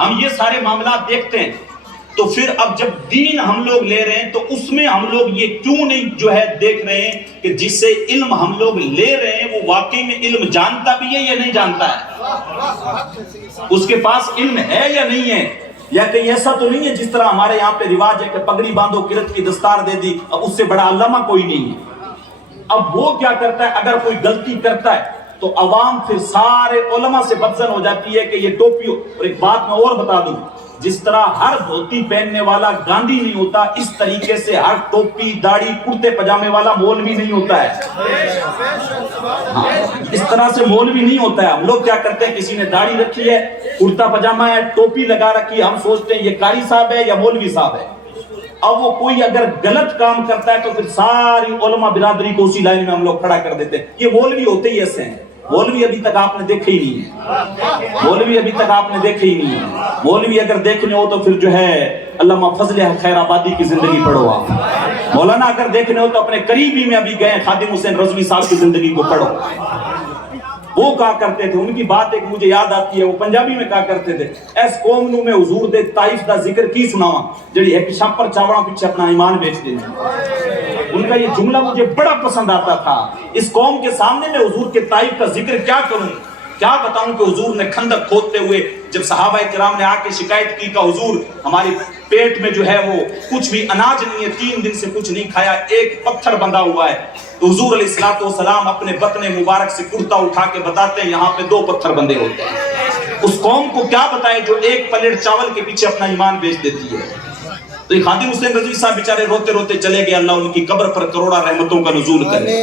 ہم یہ سارے معاملات دیکھتے ہیں تو پھر اب جب دین ہم لوگ لے رہے ہیں تو اس میں ہم لوگ یہ کیوں نہیں جو ہے دیکھ رہے ہیں کہ جس سے علم ہم لوگ لے رہے ہیں وہ واقعی میں علم جانتا بھی ہے یا نہیں جانتا ہے، اس کے پاس علم ہے یا نہیں ہے، یا کہیں ایسا تو نہیں ہے جس طرح ہمارے یہاں پہ رواج ہے کہ پگڑی باندھو کرت کی دستار دے دی، اب اس سے بڑا علامہ کوئی نہیں ہے۔ اب وہ کیا کرتا ہے، اگر کوئی غلطی کرتا ہے تو عوام پھر سارے علماء سے بدظن ہو جاتی ہے کہ یہ ٹوپی، اور ایک بات میں اور بتا دوں، جس طرح ہر دھوتی پہننے والا گاندھی نہیں ہوتا، اس طریقے سے ہر ٹوپی داڑھی کرتے پجامے والا مولوی نہیں ہوتا ہے۔ ہاں، اس طرح سے مولوی نہیں ہوتا ہے۔ ہم لوگ کیا کرتے ہیں، کسی نے داڑھی رکھی ہے، کرتا پجامہ ہے، ٹوپی لگا رکھی ہے، ہم سوچتے ہیں یہ قاری صاحب ہے یا مولوی صاحب ہے۔ اب وہ کوئی اگر غلط کام کرتا ہے تو پھر ساری علماء برادری کو اسی لائن میں ہم لوگ کھڑا کر دیتے ہیں، یہ مولوی ہوتے ہی ایسے ہیں۔ مولوی ابھی تک آپ نے دیکھے ہی نہیں ہے، مولوی ابھی تک آپ نے دیکھے ہی نہیں ہے۔ مولوی اگر دیکھنے ہو تو پھر جو ہے علامہ فضل خیر آبادی کی زندگی پڑھو آپ، مولانا اگر دیکھنے ہو تو اپنے قریبی میں ابھی گئے خادم حسین رضوی صاحب کی زندگی کو پڑھو۔ وہ کہا کرتے تھے، ان کی بات ایک مجھے یاد آتی ہے، وہ پنجابی میں کہا کرتے تھے، ایس قوم نو میں حضور دے طائف دا ذکر کی سناواں جڑی ہے کہ چھاپر چاوڑاں پیچھے اپنا ایمان بیچ دینے۔ ان کا یہ جملہ مجھے بڑا پسند آتا تھا، اس قوم کے سامنے میں حضور کے طائف کا ذکر کیا کروں، کیا بتاؤں کہ حضور نے خندق کھودتے ہوئے جب صحابہ کرام نے آ کے شکایت کی کہ حضور ہماری پیٹ میں جو ہے وہ کچھ بھی اناج نہیں ہے، 3 دن سے کچھ نہیں کھایا، ایک پتھر بندھا ہوا ہے، تو حضور علیہ الصلوۃ والسلام اپنے بطن مبارک سے کرتا اٹھا کے بتاتے ہیں یہاں پہ 2 پتھر بندھے ہوتے ہیں۔ اس قوم کو کیا بتائے جو ایک پلیٹ چاول کے پیچھے اپنا ایمان بیچ دیتی ہے۔ تو یہ خادم حسین رضوی صاحب بیچارے روتے روتے چلے گئے، اللہ ان کی قبر پر کروڑا رحمتوں کا نزول کرے۔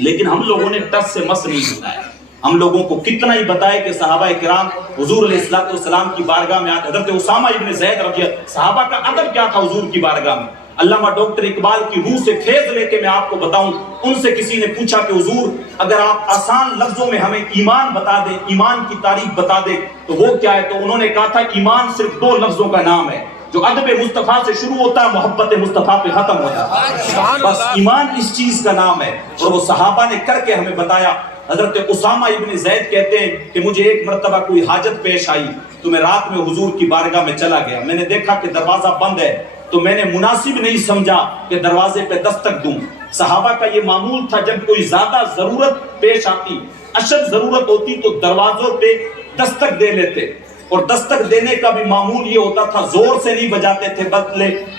لیکن ہم لوگوں نے ٹس سے مس نہیں بتایا، ہم لوگوں کو کتنا ہی بتائے کہ صحابہ کرام حضور علیہ الصلوۃ والسلام کی بارگاہ میں آتے، حضرت اسامہ ابن زید رضی اللہ، صحابہ کا ادب کیا تھا حضور کی بارگاہ میں۔ علامہ ڈاکٹر اقبال کی روح سے فیض لے کے میں آپ کو بتاؤں، ان سے کسی نے پوچھا کہ حضور اگر آپ آسان لفظوں میں ہمیں ایمان بتا دیں، ایمان کی تعریف بتا دیں تو وہ کیا ہے، تو انہوں نے کہا تھا ایمان صرف 2 لفظوں کا نام ہے، جو ادب مصطفیٰ سے شروع ہوتا ہے، محبت مصطفیٰ پہ ختم ہوتا ہے، بس ایمان اس چیز کا نام ہے۔ اور وہ صحابہ نے کر کے ہمیں بتایا۔ حضرت اسامہ ابن زید کہتے ہیں کہ مجھے ایک مرتبہ کوئی حاجت پیش آئی تو میں رات میں حضور کی بارگاہ میں چلا گیا، میں نے دیکھا کہ دروازہ بند ہے تو میں نے مناسب نہیں سمجھا کہ دروازے پہ دستک دوں۔ صحابہ کا یہ معمول تھا جب کوئی زیادہ ضرورت پیش آتی، اشد ضرورت ہوتی تو دروازوں پہ دستک دے لیتے، اور دستک دینے کا بھی معمول یہ ہوتا تھا زور سے نہیں بجاتے تھے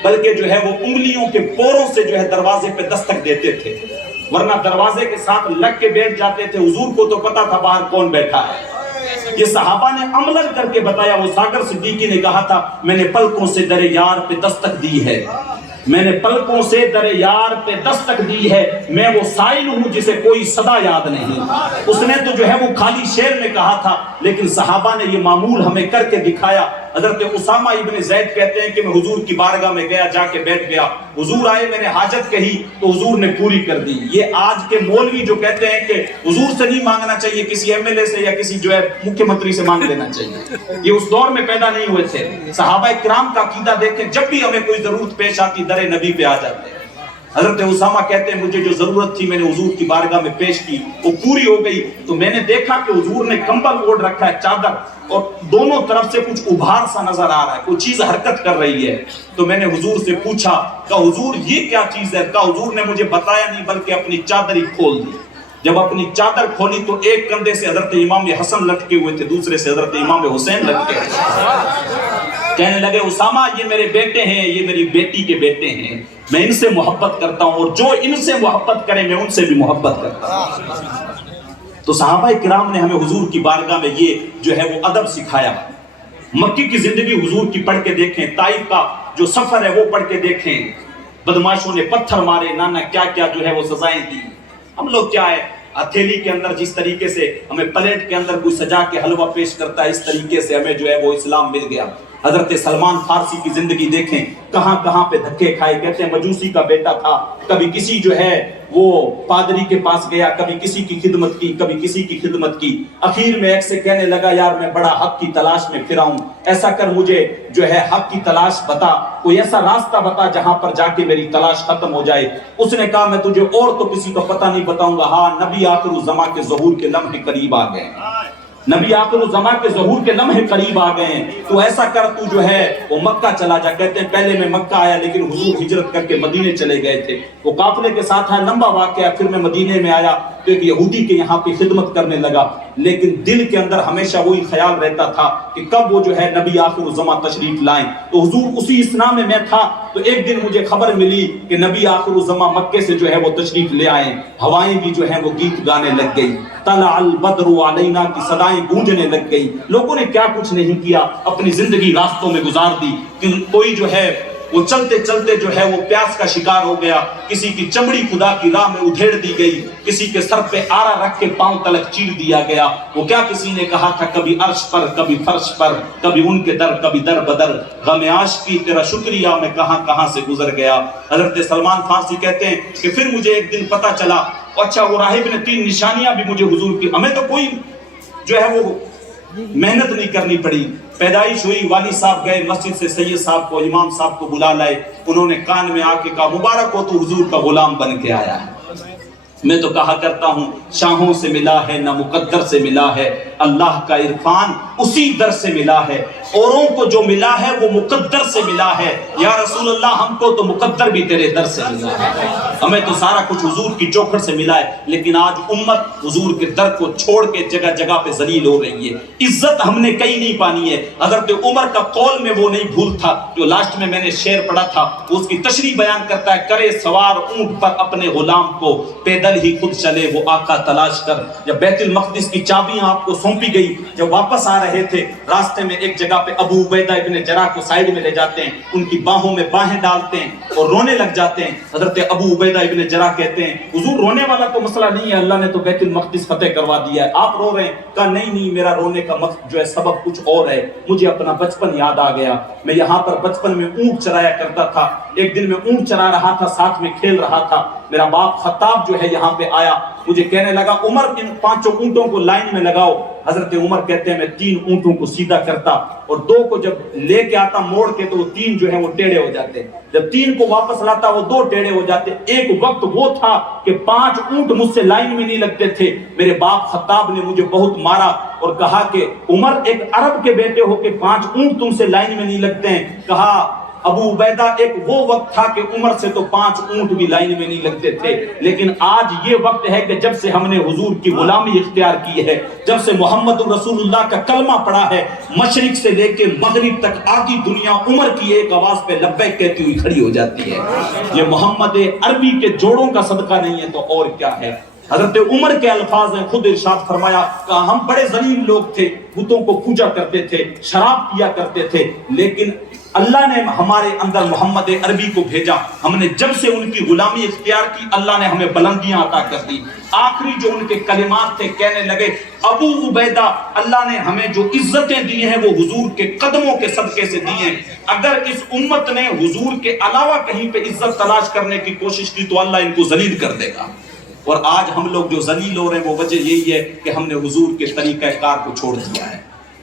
بلکہ جو ہے وہ انگلیوں کے پوروں سے جو ہے دروازے پہ دستک دیتے تھے، ورنہ دروازے کے ساتھ لگ کے بیٹھ جاتے تھے، حضور کو تو پتا تھا باہر کون بیٹھا ہے۔ یہ صحابہ نے عملاً کر کے بتایا۔ وہ ساگر صدیقی نے کہا تھا میں نے پلکوں سے در یار پہ دستک دی ہے، میں نے پلکوں سے در یار پہ دستک دی ہے، میں وہ سائل ہوں جسے کوئی صدا یاد نہیں۔ اس نے تو جو ہے وہ خالی شعر میں کہا تھا، لیکن صحابہ نے یہ معمول ہمیں کر کے دکھایا۔ حضرت اسامہ ابن زید کہتے ہیں کہ میں حضور کی بارگاہ میں گیا، جا کے بیٹھ گیا، حضور آئے، میں نے حاجت کہی تو حضور نے پوری کر دی۔ یہ آج کے مولوی جو کہتے ہیں کہ حضور سے نہیں مانگنا چاہیے، کسی ایم ایل اے سے یا کسی جو ہے مکھیہ منتری سے مانگ لینا چاہیے، یہ اس دور میں پیدا نہیں ہوئے تھے۔ صحابہ کرام کا عقیدہ دیکھیں، جب بھی ہمیں کوئی ضرورت پیش آتی در نبی پہ آ جاتے ہیں۔ حضرت اسامہ کہتے ہیں مجھے جو ضرورت تھی میں نے حضور کی بارگاہ میں پیش کی، وہ پوری ہو گئی، تو میں نے دیکھا کہ حضور نے کمبل اوڑھ رکھا ہے، چادر، اور دونوں طرف سے کچھ ابھار سا نظر آ رہا ہے، کوئی چیز حرکت کر رہی ہے۔ تو میں نے حضور سے پوچھا کہ حضور یہ کیا چیز ہے؟ کہ حضور نے مجھے بتایا نہیں بلکہ اپنی چادر ہی کھول دی۔ جب اپنی چادر کھولی تو ایک کندھے سے حضرت امام حسن لٹکے ہوئے تھے، دوسرے سے حضرت امام حسین لٹکے ہوئے۔ کہنے لگے اسامہ یہ میرے بیٹے ہیں، یہ میری بیٹی کے بیٹے ہیں، میں ان سے محبت کرتا ہوں، اور جو ان سے محبت کرے میں ان سے بھی محبت کرتا ہوں۔ تو صحابہ کرام نے ہمیں حضور کی بارگاہ میں یہ جو ہے وہ ادب سکھایا۔ مکی کی زندگی حضور کی پڑھ کے دیکھیں، طائف کا جو سفر ہے وہ پڑھ کے دیکھیں، بدماشوں نے پتھر مارے، نانا کیا کیا جو ہے وہ سزائیں دی۔ ہم لوگ کیا ہے، ہتھیلی کے اندر جس طریقے سے ہمیں پلیٹ کے اندر کوئی سجا کے حلوہ پیش کرتا ہے، اس طریقے سے ہمیں جو ہے وہ اسلام مل گیا۔ حضرت سلمان فارسی کی زندگی دیکھیں، کہاں کہاں پہ دھکے کھائے، کہتے ہیں مجوسی کا بیٹا تھا، کبھی کسی جو ہے وہ پادری کے پاس گیا، کبھی کسی کی خدمت کی، کبھی کسی کی خدمت کی، اخیر میں ایک سے کہنے لگا یار میں بڑا حق کی تلاش میں پھرا ہوں، ایسا کر مجھے جو ہے حق کی تلاش بتا، کوئی ایسا راستہ بتا جہاں پر جا کے میری تلاش ختم ہو جائے۔ اس نے کہا میں تجھے اور تو کسی کا پتہ نہیں بتاؤں گا، ہاں نبی آخر الزماں کے ظہور کے لمحے قریب آ گئے۔ نبی آخر الزمان کے ظہور کے لمحے قریب آ گئے ہیں، تو ایسا کر تو جو ہے وہ مکہ چلا جا۔ کہتے ہیں پہلے میں مکہ آیا لیکن حضور ہجرت کر کے مدینے چلے گئے تھے، وہ قافلے کے ساتھ ہے، لمبا واقعہ، پھر میں مدینے میں آیا تو ایک یہودی کے یہاں پہ خدمت کرنے لگا، لیکن دل کے اندر ہمیشہ وہی خیال رہتا تھا کہ کب وہ جو ہے نبی آخر الزمان تشریف لائیں۔ تو حضور اسی اسنا میں تھا، تو ایک دن مجھے خبر ملی کہ نبی آخر الزمان مکے سے جو ہے وہ تشریف لے آئے، ہوائیں بھی جو ہیں وہ گیت گانے لگ گئی، طلع البدر علینا کی صدائیں گونجنے لگ گئی۔ لوگوں نے کیا کچھ نہیں کیا، اپنی زندگی راستوں میں گزار دی، کہ کوئی جو ہے وہ چلتے چلتے جو ہے وہ پیاس کا شکار ہو گیا، کسی کی چمڑی خدا کی راہ میں ادھیڑ دی گئی، کسی کے سر پہ آرا رکھ کے پاؤں تلک چیر دیا گیا۔ وہ کیا کسی نے کہا تھا، کبھی عرش پر کبھی فرش پر، کبھی ان کے در کبھی در بدر، غم عاشقی تیرا شکریہ میں کہاں کہاں سے گزر گیا۔ حضرت سلمان فارسی کہتے ہیں کہ پھر مجھے ایک دن پتہ چلا، اچھا وہ راہب نے 3 نشانیاں بھی مجھے حضور کی، ہمیں تو کوئی جو ہے وہ محنت نہیں کرنی پڑی۔ پیدائش ہوئی، والد صاحب گئے مسجد سے سید صاحب کو، امام صاحب کو بلا لائے، انہوں نے کان میں آ کے کہا مبارک ہو تو حضور کا غلام بن کے آیا ہے۔ میں تو کہا کرتا ہوں شاہوں سے ملا ہے نہ مقدر سے ملا ہے، اللہ کا عرفان اسی در سے ملا ہے، اوروں کو جو ملا ہے وہ مقدر سے ملا ہے، یا رسول اللہ ہم کو تو مقدر بھی تیرے در سے ملا ہے، ہمیں تو سارا کچھ حضور کی چوکھٹ سے ملا ہے، لیکن آج امت حضور کے در کو چھوڑ کے جگہ جگہ پہ ذلیل ہو رہی ہے۔ عزت ہم نے کہیں نہیں پانی ہے۔ حضرت عمر کا قول میں وہ نہیں بھول تھا جو لاسٹ میں نے شعر پڑھا تھا، اس کی تشریح بیان کرتا ہے، کرے سوار اونٹ پر اپنے غلام کو، پیدل ہی خود چلے وہ آقا تلاش کر۔ جب بیت المقدس کی چابیاں آپ کو سونپی گئی، جب واپس آ رہے تھے راستے میں ایک جگہ پہ ابو عبیدہ ابن جراح کو سائیڈ میں لے جاتے ہیں، ان کی باہوں میں باہیں ڈالتے ہیں اور رونے لگ جاتے ہیں۔ حضرت ابو عبیدہ ابن جراح کہتے ہیں حضور رونے والا تو مسئلہ نہیں ہے، اللہ نے تو بیت المقدس فتح کروا دیا ہے، آپ رو رہے ہیں؟ کہا نہیں، میرا رونے کا جو ہے سبب کچھ اور ہے، مجھے اپنا بچپن یاد آ گیا، میں یہاں پر بچپن میں اونٹ چرایا کرتا تھا، ایک دن میں اونٹ چرا رہا تھا، ساتھ میں کھیل رہا تھا، میرا باپ خطاب جو ہے یہاں پہ آیا، مجھے کہنے لگا عمر ان 5 اونٹوں کو لائن میں لگاؤ۔ حضرت عمر کہتے ہیں میں 3 اونٹوں کو سیدھا کرتا اور 2 کو جب لے کے آتا موڑ کے تو وہ 3 جو ہے وہ ٹیڑے ہو جاتے، جب 3 کو واپس لاتا وہ 2 ٹیڑے ہو جاتے۔ ایک وقت وہ تھا کہ 5 اونٹ مجھ سے لائن میں نہیں لگتے تھے، میرے باپ خطاب نے مجھے بہت مارا اور کہا کہ عمر ایک عرب کے بیٹے ہو کے 5 اونٹ تم سے لائن میں نہیں لگتے ہیں۔ کہا ابو عبیدہ ایک وہ وقت تھا کہ عمر سے تو 5 اونٹ بھی لائن میں نہیں لگتے تھے، لیکن آج یہ وقت ہے کہ جب سے ہم نے حضور کی غلامی اختیار کی ہے، جب سے محمد رسول اللہ کا کلمہ پڑھا ہے، مشرق سے لے کے مغرب تک آدھی دنیا عمر کی ایک آواز پہ لبیک کہتی ہوئی کھڑی ہو جاتی ہے۔ یہ محمد عربی کے جوڑوں کا صدقہ نہیں ہے تو اور کیا ہے۔ حضرت عمر کے الفاظ ہیں، خود ارشاد فرمایا کہ ہم بڑے ذلیل لوگ تھے، بتوں کو پوجا کرتے تھے، شراب پیا کرتے تھے، لیکن اللہ نے ہمارے اندر محمد عربی کو بھیجا، ہم نے جب سے ان کی غلامی اختیار کی اللہ نے ہمیں بلندیاں عطا کر دی۔ آخری جو ان کے کلمات تھے، کہنے لگے ابو عبیدہ اللہ نے ہمیں جو عزتیں دی ہیں وہ حضور کے قدموں کے صدقے سے دی ہیں، اگر اس امت نے حضور کے علاوہ کہیں پہ عزت تلاش کرنے کی کوشش کی تو اللہ ان کو ذلیل کر دے گا۔ اور آج ہم لوگ جو ذلیل ہو رہے ہیں وہ وجہ یہی ہے کہ ہم نے حضور کے طریقہ کار کو چھوڑ دیا ہے،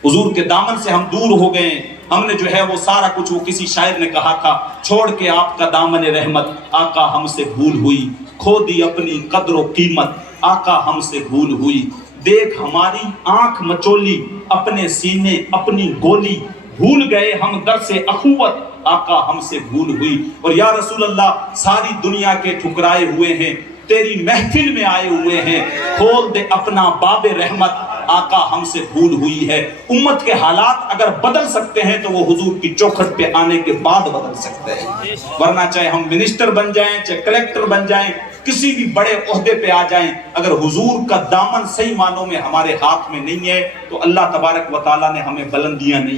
حضور کے دامن سے ہم دور ہو گئے ہیں، ہم نے جو ہے وہ سارا کچھ، وہ کسی شاعر نے کہا تھا چھوڑ کے آپ کا دامن رحمت آقا ہم سے بھول ہوئی، کھو دی اپنی قدر و قیمت آقا ہم سے بھول ہوئی، دیکھ ہماری آنکھ مچولی اپنے سینے اپنی گولی، بھول گئے ہم در سے اخوت آقا ہم سے بھول ہوئی۔ اور یا رسول اللہ ساری دنیا کے ٹھکرائے ہوئے ہیں، تیری محفل میں آئے ہوئے ہیں، کھول دے اپنا باب رحمت آقا ہم سے بھول ہوئی ہے۔ امت کے حالات اگر بدل سکتے ہیں تو وہ حضور کی چوکھٹ پہ آنے کے بعد بدل سکتے ہیں، ورنہ چاہے ہم منسٹر بن جائیں، چاہے کلیکٹر بن جائیں، کسی بھی بڑے عہدے پہ آ جائیں، اگر حضور کا دامن صحیح معنوں میں ہمارے ہاتھ میں نہیں ہے تو اللہ تبارک و تعالیٰ نے ہمیں بلندیاں نہیں